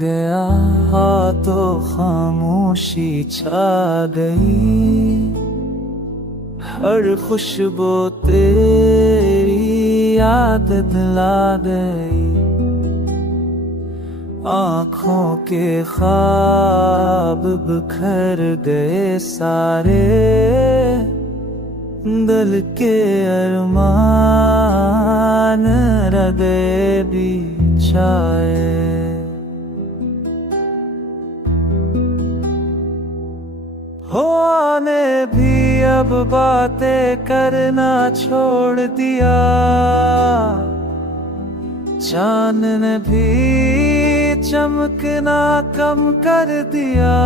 गया तो खामोशी छा गई। हर खुशबू तेरी याद दिला गई। आँखों के ख्वाब बिखर गए सारे, दिल के अरमान रह गए बिछाए। ने भी अब बातें करना छोड़ दिया। चांद ने भी चमकना कम कर दिया।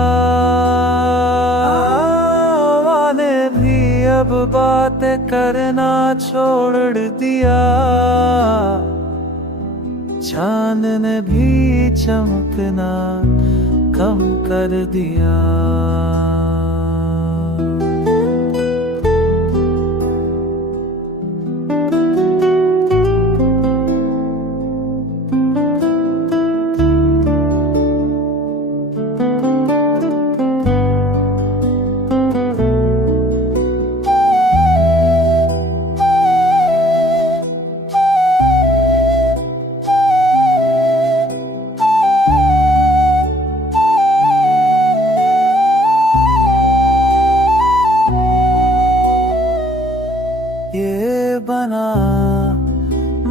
ने भी अब बातें करना छोड़ दिया। चांद ने भी चमकना कम कर दिया। ये बना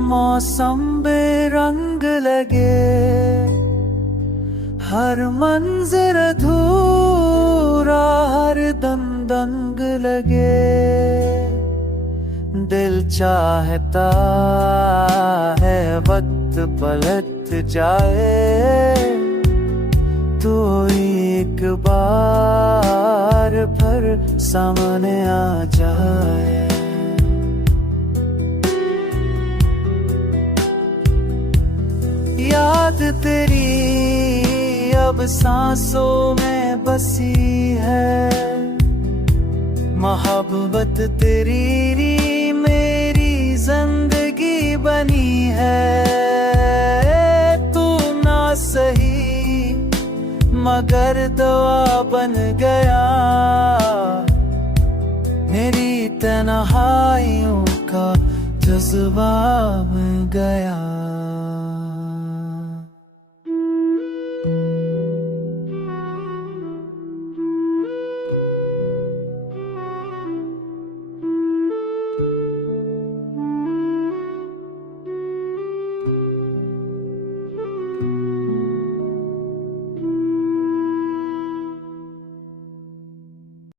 मौसम बेरंग लगे, हर मंजर अधूरा हर दम दंग लगे। दिल चाहता है वक्त पलट जाए, तो एक बार फिर सामने आ जाए। याद तेरी अब सांसों में बसी है, मोहब्बत तेरी मेरी जिंदगी बनी है। तू ना सही मगर दुआ बन गया, मेरी तन्हाइयों का जज्बा बन गया।